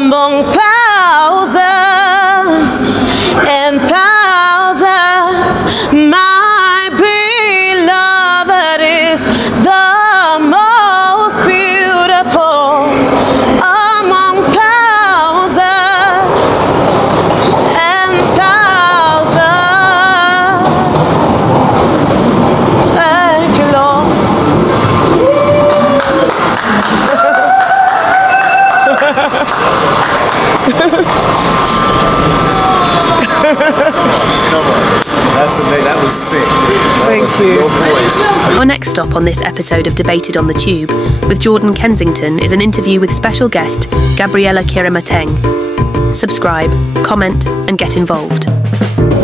among thousands and thousands. My beloved is the most beautiful among thousands and thousands. Thank you, Lord. That was sick. Thank you. Our next stop on this episode of Debated on the Tube with Jordan Kensington is an interview with special guest Gabriela Kyeremateng. Subscribe, comment, and get involved.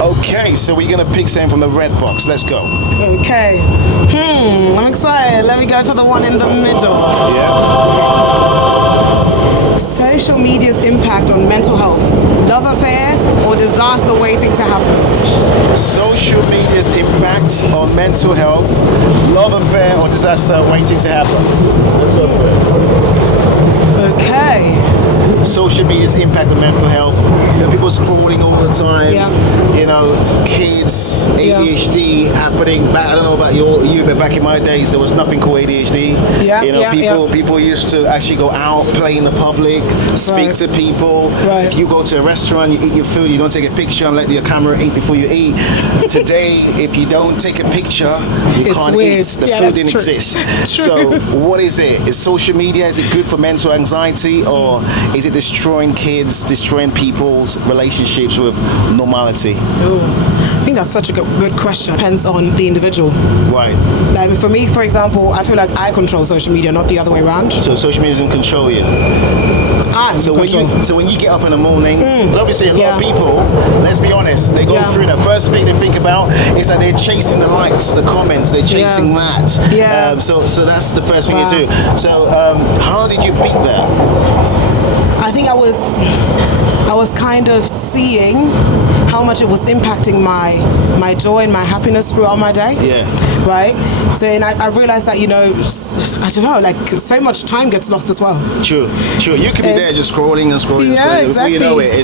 Okay, so we're gonna pick something from the red box. Let's go. Okay. I'm excited. Let me go for the one in the middle. Yeah. Social media's impact on mental health. Love affair or disaster waiting to happen? Social media's impact on mental health, love affair or disaster waiting to happen. Let's go for it. Okay. Social media's impact on mental health. You know, people scrolling all the time. Yeah. You know, kids, ADHD happening. I don't know about you, but back in my days, there was nothing called ADHD. Yeah. You know, people used to actually go out, play in the public, speak to people. Right. If you go to a restaurant, you eat your food, you don't take a picture and let your camera eat before you eat. Today, if you don't take a picture, you can't weird. eat. The food didn't exist. So, what is it? Is social media, is it good for mental anxiety, or is it destroying kids, destroying people's relationships with normality? Ooh, I think that's such a good question. Depends on the individual. Right. Like for me, for example, I feel like I control social media, not the other way around. So social media doesn't control you. So when you get up in the morning, obviously a lot of people, let's be honest, they go through that. First thing they think about is that they're chasing the likes, the comments, they're chasing that. So that's the first thing you do. So how did you beat that? I think I was kind of seeing how much it was impacting my joy and my happiness throughout my day. Yeah. Right? So and I realized that, you know, I don't know, like so much time gets lost as well. True. You could be there just scrolling and scrolling. Yeah, and scrolling. exactly. Before you know it,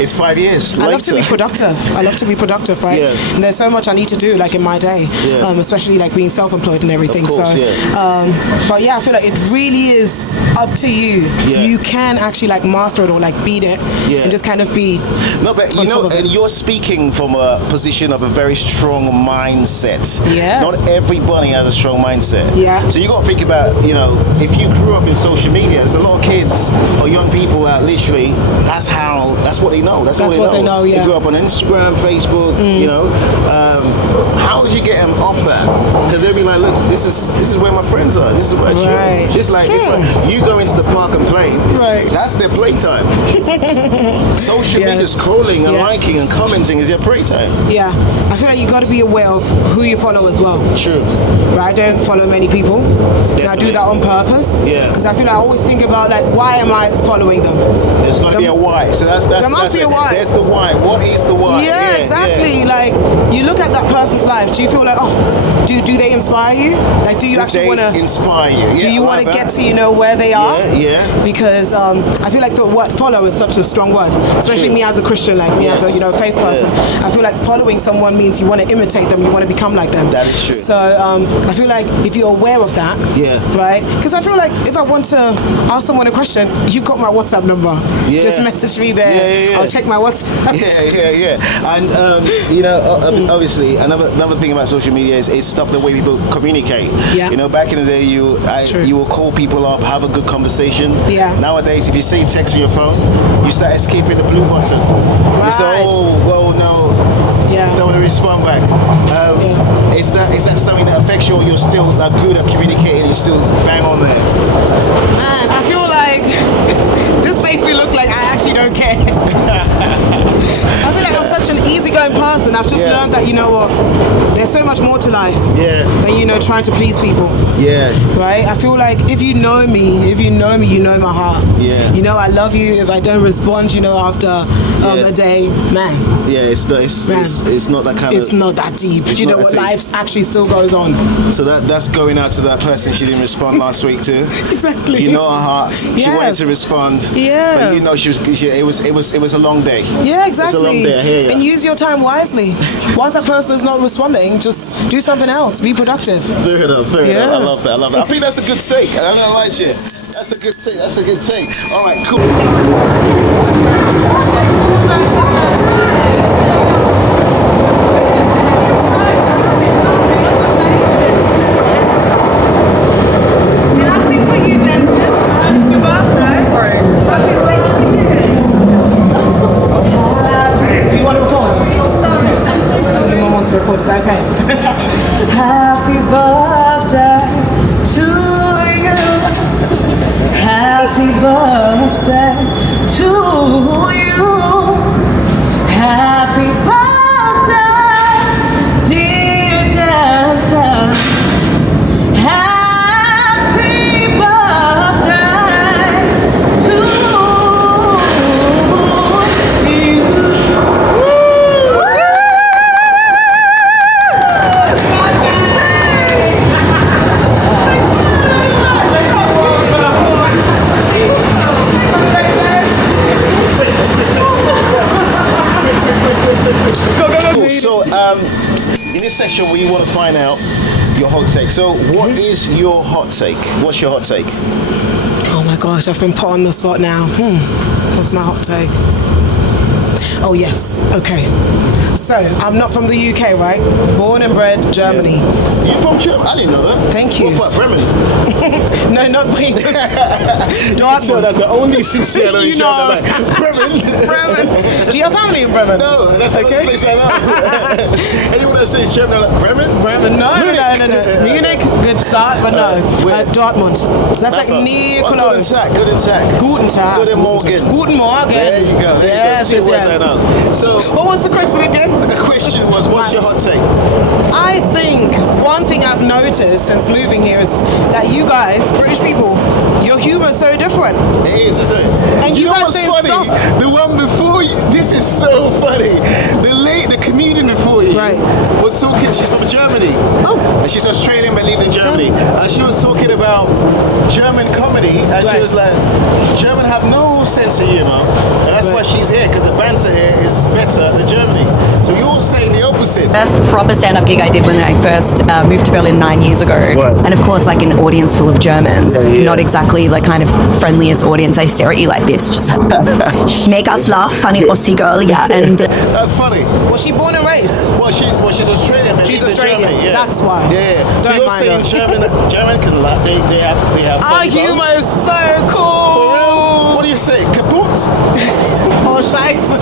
it's 5 years later. I love to be productive, right? Yeah. And there's so much I need to do, like in my day, especially like being self-employed and everything. Of course, but yeah, I feel like it really is up to you. Yeah. You can actually like master it or like beat it, and just kind of be. No, but you know, and you're speaking from a position of a very strong mindset. Yeah. Not everybody has a strong mindset. Yeah. So you got to think about, you know, if you grew up in social media, there's a lot of kids or young people that literally that's what they know. That's what they know. Yeah. They grew up on Instagram, Facebook. You know, how did you get them off that? Because they'll be like, look, this is where my friends are. This is where I chill. It's like you go into the park and play. Right. That's their playtime. Social media scrolling and liking and commenting is their playtime. Yeah, I feel like you got to be aware of who you follow as well. True. Right, I don't follow many people. And I do that on purpose. Yeah. Because I feel like I always think about like, why am I following them? There's got to be a why. So there must be a why. There's the why. What is the why? Yeah, exactly. Yeah. Like you look at that person's life. Do you feel like, do they inspire you? Like, do you actually want to inspire you? Do you want to get to where they are? Yeah. Because I feel like the word follow is such a strong word, especially me as a Christian, like me as a faith person. I feel like following someone means you want to imitate them, you want to become like them. That is true. So I feel like if you're aware of that, right? Because I feel like if I want to ask someone a question, you got my WhatsApp number. Yeah. Just message me there. I'll check my WhatsApp. Yeah. And you know, obviously, another thing about social media is it stopped the way people communicate. Yeah. You know, back in the day, you will call people up, have a good conversation. Yeah. Nowadays, if you say text on your phone, you start escaping the blue button. Right. You say, oh, well, no. Yeah. Don't want to respond back. Is that something that affects you, or you're still like good at communicating? You still bang on there? Man, I feel like this makes me look like I actually don't care. I feel like I'm such an easygoing person. I've just learned that, you know what, there's so much more to life than, you know, trying to please people. Yeah. Right? I feel like if you know me, you know my heart. Yeah. You know I love you. If I don't respond, you know, after a day, man. Yeah, it's not that kind of... It's not that deep. Do you know what? Life actually still goes on. So that's going out to that person she didn't respond last week to. Exactly. You know her heart. She wanted to respond. Yeah. But you know it was a long day. Yeah, exactly. It's a long day. I hear you. And use your time wisely. Once that person is not responding, just do something else. Be productive. Fair enough. I love that. I think that's a good take. I don't like you. That's a good take. All right, cool. Happy birthday to you. Happy birthday to you. Happy birthday, dear Jensen. Happy birthday to you. So, in this section, we want to find out your hot take. So, what is your hot take? What's your hot take? Oh my gosh, I've been put on the spot now. What's my hot take? Oh yes, okay. So, I'm not from the UK, right? Born and bred Germany. Yeah. You're from Germany? I didn't know that. Thank you. What, Bremen? No, not Bremen. So that's the only sincere in Germany. Bremen. Do you have family in Bremen? No, that's the only place I know. Anyone that says Germany, like Bremen? No. Munich, good start, but no. Dortmund. So that's like near Cologne. Guten Tag. Guten Morgen. Guten Morgen. There you go. Yes. So, what was the question again? The question was, what's your hot take? I think one thing I've noticed since moving here is that you guys, British people, your humour is so different. It is, isn't it? And you guys don't stop. The one before you, this is so funny. The comedian before you was talking, she's from Germany. Oh. And she's Australian but lived in Germany. And she was talking about German comedy, and she was like, German have no sense of humour. And that's why she's here, because the banter here is better than Germany. So you're saying the opposite. First proper stand-up gig I did when I first moved to Berlin 9 years ago. Right. And of course, like an audience full of Germans, not exactly the kind of friendliest audience. They stare at you like this, just make us laugh, funny Aussie girl, And that's funny. Was she born and raised? Well, she's Australian. She's Australian. Germany, That's why. Yeah. So you're saying German can laugh? They have. Our humour is so cool. For real? What do you say? Kaput? Oh, scheiße.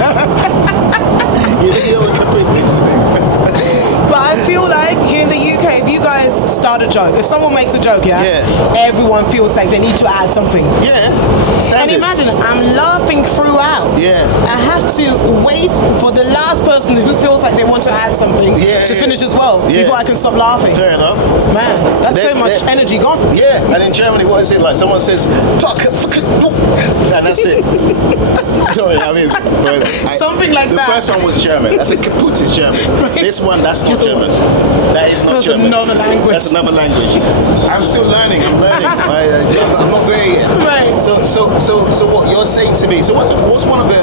You know what kaput means to me. But I feel like here in the UK, if you guys start a joke, if someone makes a joke, everyone feels like they need to add something. Yeah. And imagine, I'm laughing throughout. Yeah. I have to wait for the last person who feels like they want to add something to finish as well before I can stop laughing. Fair enough. Man, that's so much energy gone. Yeah. And in Germany, what is it like? Someone says, "Talk," and that's it. Sorry, I mean, something like that. The first one was German. That's a kaput is German. This one, that's not German. That is not German. That's another language. That's another language. I'm still learning. I'm not there yet. Right. So what you're saying to me? So what's one of the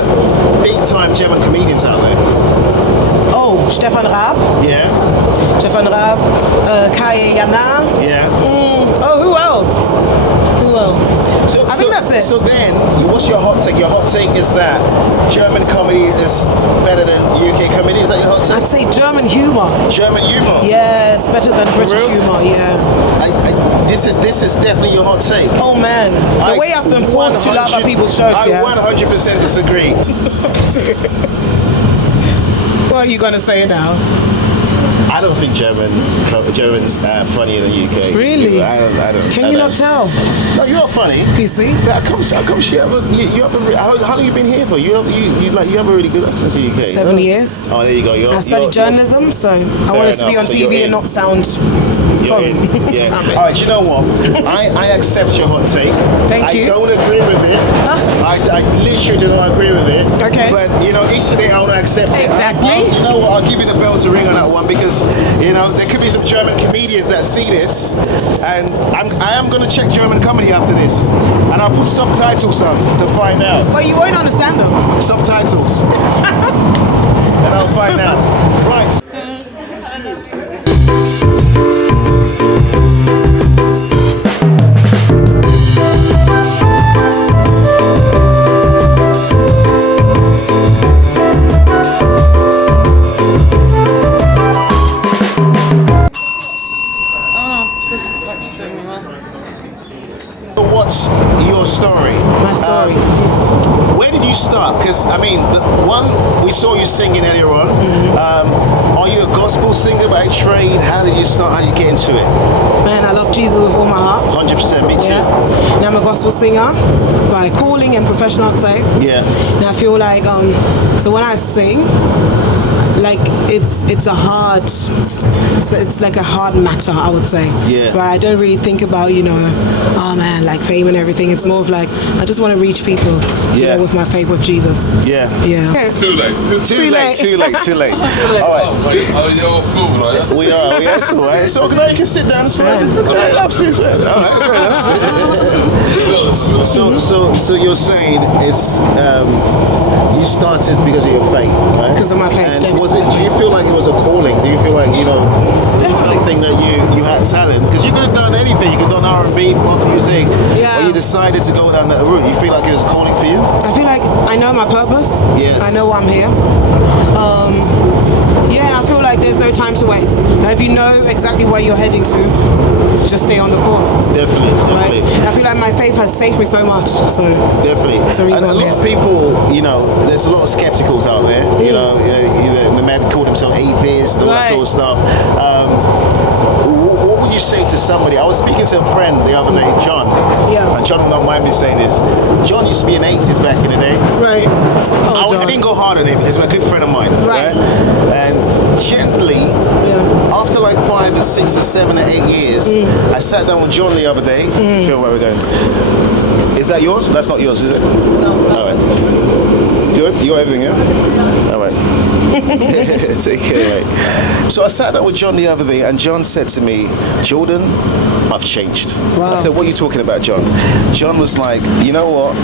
big time German comedians out there? Oh, Stefan Raab. Yeah. Stefan Raab. Kai Jana. Yeah. Who else? I think that's it. So then, what's your hot take? Your hot take is that German comedy is better than UK comedy. Is that your hot take? I'd say German humour. German humour. Yes, better than British humour. Yeah. This is definitely your hot take. Oh man, the way I've been forced to laugh at people's jokes. I 100% disagree. What are you gonna say now? I don't think Germans funny in the UK. Really? I don't. Can you not tell? No, you're funny. You see? But how come how long have you been here for? You have a really good accent to the UK. 7 years. Oh, there you go. I studied journalism, so I wanted to be on TV and not sound foreign. Yeah. All right, you know what? I accept your hot take. Thank you. I don't agree with it. I literally do not agree with it. Okay. But, each day I want to accept it. Exactly. You know what? I'll give you the bell to ring on that one because, there could be some German comedians that see this, and I am going to check German comedy after this, and I'll put subtitles on to find out. But you won't understand them. Subtitles. And I'll find out. Right. What's your story? My story. Where did you start? Because the one we saw you singing earlier on. Are you a gospel singer by trade? How did you start? How did you get into it? Man, I love Jesus with all my heart. 100%, me too. Yeah. And I'm a gospel singer by calling and profession, I'd say. Yeah. And I feel like so when I sing, like it's a hard, it's like a hard matter, I would say. Yeah. Right. I don't really think about like fame and everything. It's more of like I just want to reach people. Yeah. With my faith with Jesus. Yeah. Yeah. Too late. Too late. All right. Oh, you're full, right? We are. It's all right. So now you can sit down. It's fine. Absolutely. All right. So you're saying it's you started because of your faith, right? Because of my faith. And do you feel like it was a calling? Do you feel like something that you had talent? Because you could have done anything. You could have done R&B, pop music. Yeah. Or you decided to go down that route. You feel like it was a calling for you? I feel like I know my purpose. Yes. I know why I'm here. I feel like there's no time to waste. If you know exactly where you're heading to, just stay on the course. Definitely. Right? I feel like my faith has saved me so much. So definitely. It's the reason and a lot of people, there's a lot of skepticals out there. The men call themselves atheists, all that sort of stuff. What would you say to somebody? I was speaking to a friend the other day, John. Yeah. And John will not mind me saying this. John used to be an atheist back in the day. Right. I didn't go hard on him because he's a good friend of mine. Right. And gently, after like 5 or 6 or 7 or 8 years, I sat down with John the other day. Feel where we're going. Is that yours? That's not yours, is it? No. All right. Good? You got everything, yeah? All right. Take care, mate. So I sat down with John the other day, and John said to me, Jordan, I've changed. Wow. I said, what are you talking about, John? John was like, you know what?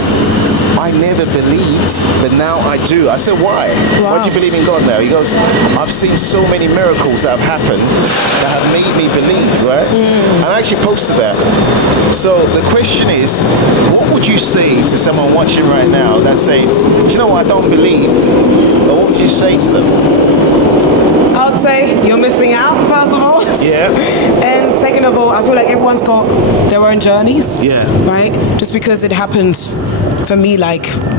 I never believed, but now I do. I said, why? Wow. Why do you believe in God now? He goes, I've seen so many miracles that have happened that have made me believe, right? And I actually posted that. So the question is, what would you say to someone watching right now that says, do you know what, I don't believe, but what would you say to them? I would say you're missing out, first of all. Yeah. And second of all, I feel like everyone's got their own journeys. Yeah. Right? Just because it happened for me,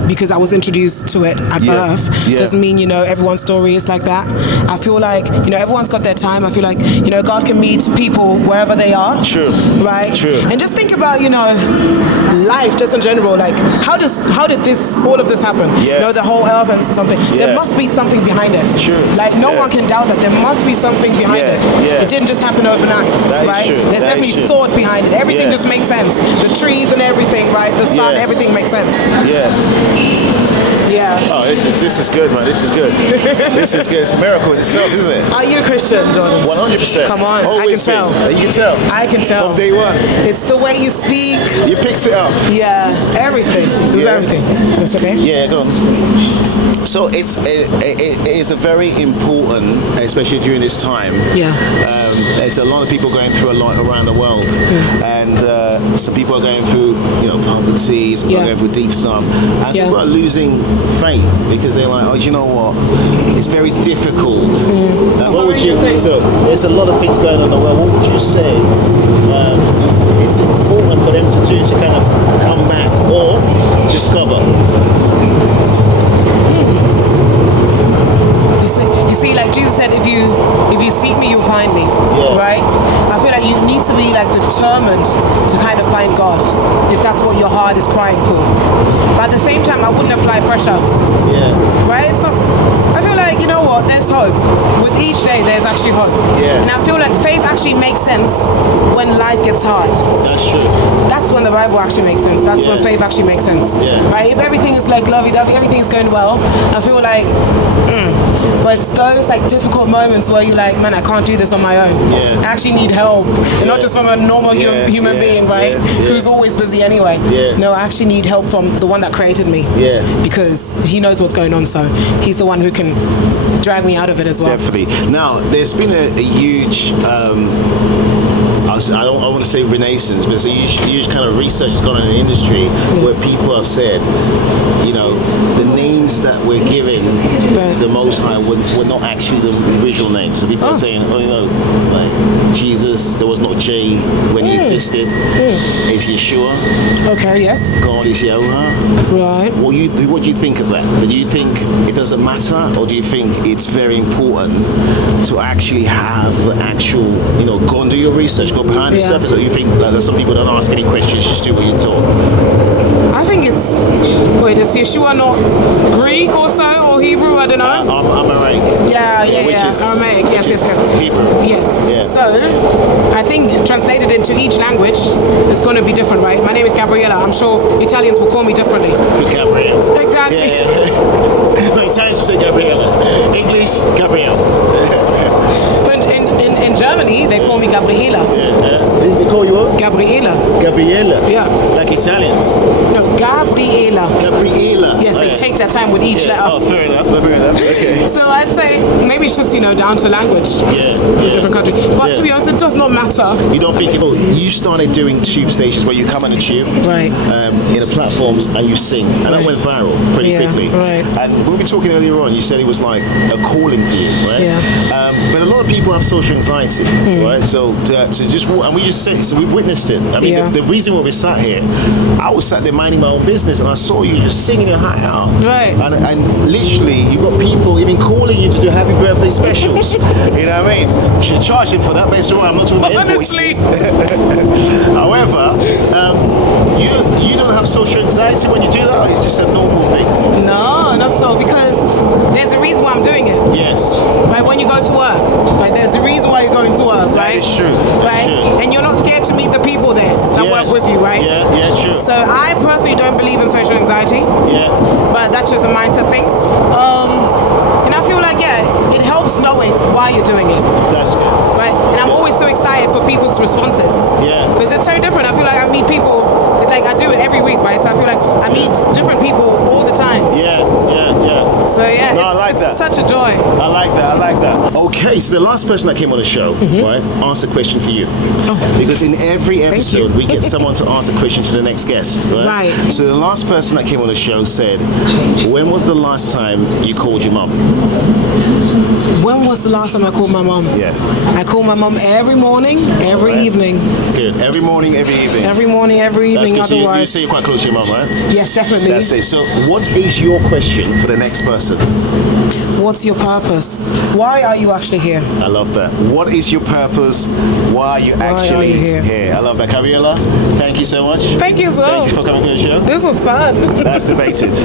because I was introduced to it at birth, doesn't mean, everyone's story is like that. I feel like, everyone's got their time. I feel like, God can meet people wherever they are. True. Right? True. And just think about, life just in general. Like, how did all of this happen? Yeah. The whole earth and something. Yeah. There must be something behind it. True. Like, no one can doubt that there must be something behind it. Yeah. It didn't just happen overnight, That is right? true. There's That is definitely true. thought behind it. Everything Yeah. just makes sense. The trees and everything, right? The sun, everything makes sense. Yeah. Yeah. Oh, this is good, man. This is good. This is good. It's a miracle in itself, isn't it? Are you a Christian, Jordan? 100%. Come on, Always I can tell. been. You can tell. I can tell. From day one. It's the way you speak. You picked it up. Yeah, everything. It's Yeah. everything. That's okay? Yeah, go on. So it's a very important, especially during this time. Yeah. There's a lot of people going through a lot around the world, and some people are going through, poverty. Some people are going through deep stuff, and some people are losing faith because they're like, oh, do you know what? It's very difficult. What would you? So there's a lot of things going on in the world. What would you say? It's important for them to do to kind of come back or discover. You see, like Jesus said, if you seek me, you'll find me. Right? I feel like you need to be like determined to kind of find God, if that's what your heart is crying for. But at the same time, I wouldn't apply pressure. Right? So I feel like, you know what, there's hope. With each day, there's actually hope. And I feel like faith actually makes sense when life gets hard. That's true. That's when the Bible actually makes sense. That's when faith actually makes sense. Right? If everything is like lovey-dovey, everything's going well, I feel like, but it's those like difficult moments where you're like, man, I can't do this on my own. I actually need help. And not just from a normal human being, right? Who's always busy anyway. No, I actually need help from the one that created me. Because he knows what's going on, so he's the one who can drag me out of it as well. Definitely. Now, there's been a huge, I don't want to say renaissance, but it's a huge kind of research that's gone on in the industry where people have said, you know, the names that we're giving to the Most High were not actually the original names. So people are saying, oh, you know, like Jesus, there was no J when he existed. It's Yeshua. Okay, yes. God is Yahweh. Right. What do you think of that? Do you think it doesn't matter, or do you think it's very important to actually have the actual, you know, go and do your research, go behind the surface, or do you think that some people don't ask any questions, just do what you're told? I think it's, wait, is Yeshua not Greek or so, or Hebrew? I don't know. Aramaic. Which is Aramaic. Yes. Hebrew. Yes. So I think translated into each language, it's going to be different, right? My name is Gabriela. I'm sure Italians will call me differently. Gabrielle. Exactly. No, Italians will say Gabriela. English, Gabrielle. But in Germany, they call me Gabriela. They call you what? Gabriela. Gabriela. Yeah. Like Italians. No, Gabriela. Gabriela. Yes, they take their time with each letter. Oh, fair enough. Okay. So I'd say maybe it's just, you know, down to language. Different country. But to be honest, it does not matter. You don't think you started doing tube stations where you come on the tube, right? In the platforms and you sing, and that went viral pretty quickly. Right. And we were talking earlier on. You said it was like a calling for you, right? But a lot of people have social anxiety, right? So to just and we just said, so we witnessed it. I mean, the reason why we sat here, I was sat there minding my own business, and I saw you just singing your heart out. Right. And literally, you got people even calling you to do happy birthday specials. You know what I mean? Should charge him for that, but it's alright. I'm not talking about honestly. However, you don't have social anxiety when you do that, or it's just a normal thing? No, not so, because there's a reason why I'm doing it. Yes. Right, when you go to work, right, there's a reason why you're going to work, right? That is true. Right? And you're not scared to meet the people there that work with you, right? Yeah, true. So I personally don't believe in social anxiety. But that's just a mindset thing. And I feel like, it helps knowing why you're doing it. That's good. Right? And I'm always so excited for people's responses. Because it's so different. I feel like I meet people, like I do it every week, right? So I feel like I meet different people all the time. So it's such a joy. I like that. Okay, so the last person that came on the show, right, asked a question for you. Because in every episode we get someone to ask a question to the next guest, right? So the last person that came on the show said, when was the last time you called your mum? When was the last time I called my mum? I call my mum every morning, every evening. Good. Every morning, every evening. Every morning, every evening. That's good. Otherwise, so you say you're quite close to your mum, right? Yes, definitely. That's it. So what is your question for the next person? What's your purpose? Why are you actually here? I love that. What is your purpose? Why are you actually here? I love that. Gabriela, thank you so much. Thank you as well. Thank you for coming to the show. This was fun. That's debated.